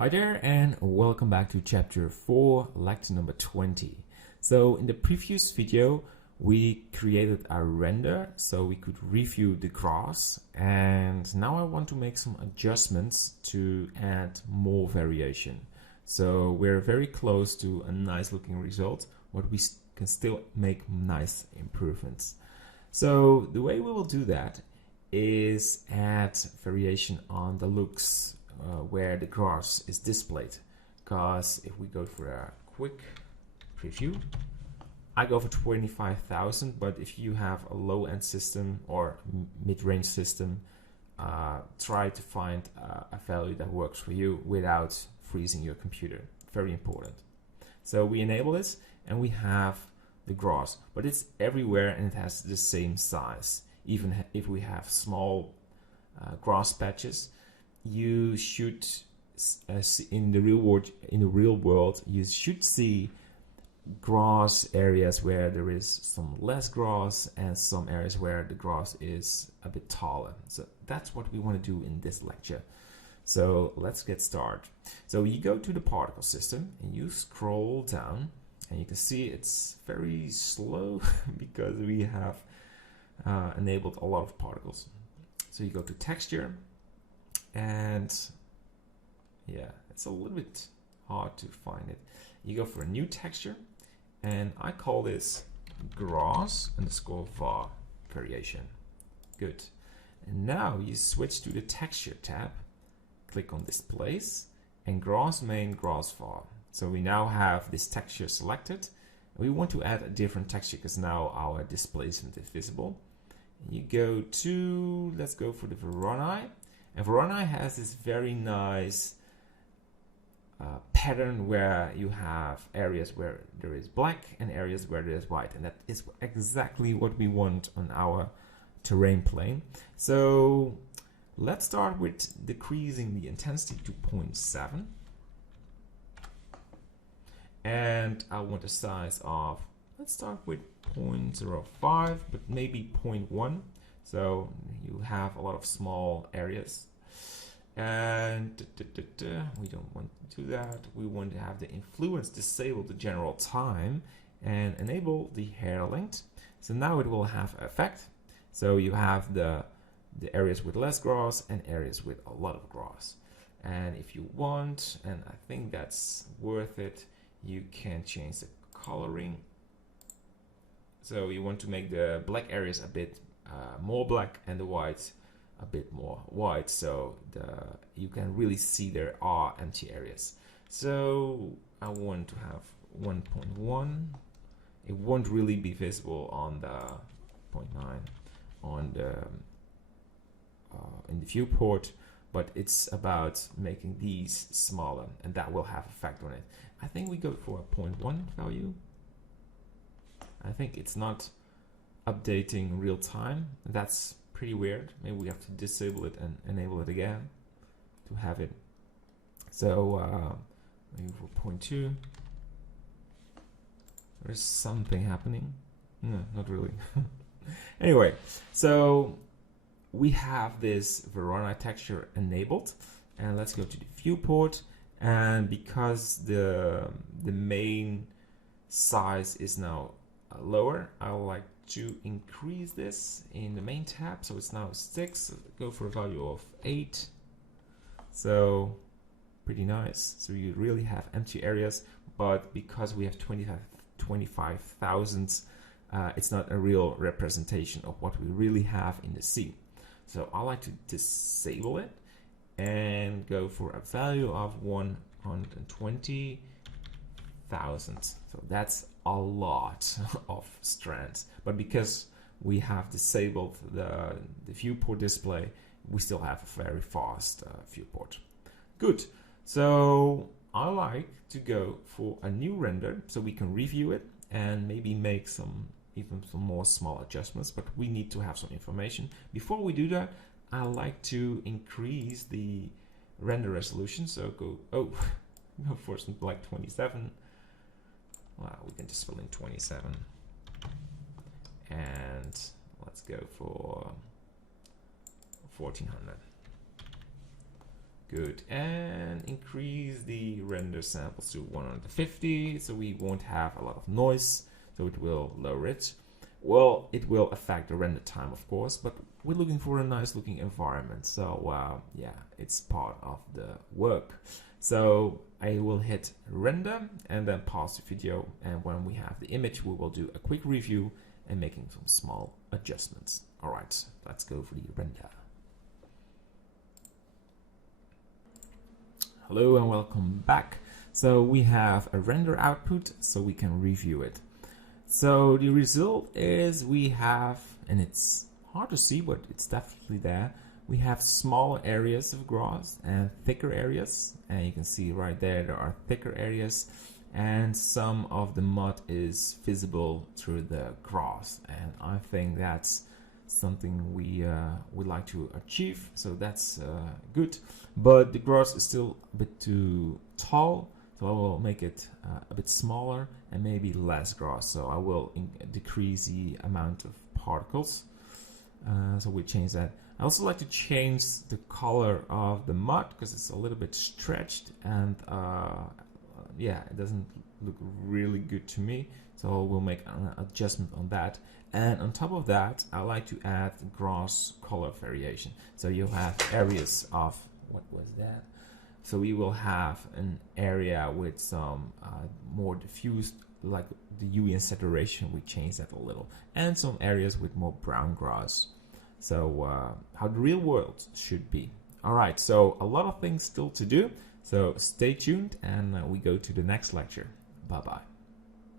Hi there and welcome back to chapter 4, lecture number 20. So in the previous video we created a render so we could review the grass, and now I want to make some adjustments to add more variation. So we're very close to a nice looking result, but we can still make nice improvements. So the way we will do that is add variation on the looks where the grass is displayed, because if we go for a quick preview, I go for 25,000, but if you have a low-end system or mid-range system, try to find a value that works for you without freezing your computer. Very important. So we enable this and we have the grass, but it's everywhere and it has the same size. Even if we have small grass patches, you should in the real world you should see grass areas where there is some less grass and some areas where the grass is a bit taller. So that's what we want to do in this lecture. So let's get started. So you go to the particle system and you scroll down, and you can see it's very slow because we have enabled a lot of particles. So you go to texture, and yeah, it's a little bit hard to find it. You go for a new texture, and I call this grass_var variation. Good. And now you switch to the texture tab, click on displays, and grass main grass var. So we now have this texture selected. We want to add a different texture because now our displacement is visible. You go to, let's go for the Voronoi. And Voronoi has this very nice pattern where you have areas where there is black and areas where there is white. And that is exactly what we want on our terrain plane. So let's start with decreasing the intensity to 0.7. And I want a size of, let's start with 0.05, but maybe 0.1. So you have a lot of small areas. And we don't want to do that. We want to have the influence disable the general time and enable the hair length. So now it will have effect. So you have the areas with less grass and areas with a lot of grass. And if you want, and I think that's worth it, you can change the coloring. So you want to make the black areas a bit more black and the whites a bit more white, so you can really see there are empty areas. So I want to have 1.1. It won't really be visible on the 0.9 on the in the viewport, but it's about making these smaller, and that will have effect on it. I think we go for a 0.1 value. I think it's not updating real time. That's pretty weird. Maybe we have to disable it and enable it again to have it. So maybe for 0.2. There's something happening. No, not really. Anyway, so we have this Voronoi texture enabled, and let's go to the viewport. And because the main size is now lower, I would like to increase this in the main tab, so it's now 6. Go for a value of 8. So pretty nice. So you really have empty areas, but because we have 25,000, it's not a real representation of what we really have in the scene. So I like to disable it and go for a value of 120,000. So that's a lot of strands, but because we have disabled the viewport display, we still have a very fast viewport. Good. So I like to go for a new render so we can review it and maybe make even some more small adjustments, but we need to have some information. Before we do that, I like to increase the render resolution. So go for something like 27. Well, we can just fill in 27, and let's go for 1400. Good, and increase the render samples to 150, so we won't have a lot of noise, so it will lower it. Well, it will affect the render time, of course, but we're looking for a nice looking environment, so yeah, it's part of the work. So I will hit render and then pause the video, and when we have the image, we will do a quick review and making some small adjustments. All right, let's go for the render. Hello and welcome back. So we have a render output, so we can review it. So the result is we have, and it's hard to see, but it's definitely there. We have smaller areas of grass and thicker areas, and you can see right there are thicker areas, and some of the mud is visible through the grass, and I think that's something we would like to achieve, so that's good. But the grass is still a bit too tall, so I will make it a bit smaller and maybe less grass, so I will decrease the amount of particles. So we change that. I also like to change the color of the mud because it's a little bit stretched, and yeah, it doesn't look really good to me, so we'll make an adjustment on that. And on top of that, I like to add grass color variation, so you'll have areas of, what was that? So we will have an area with some more diffused, like the hue and saturation, we change that a little, and some areas with more brown grass. So how the real world should be. All right, so a lot of things still to do, so stay tuned, and we go to the next lecture. Bye-bye.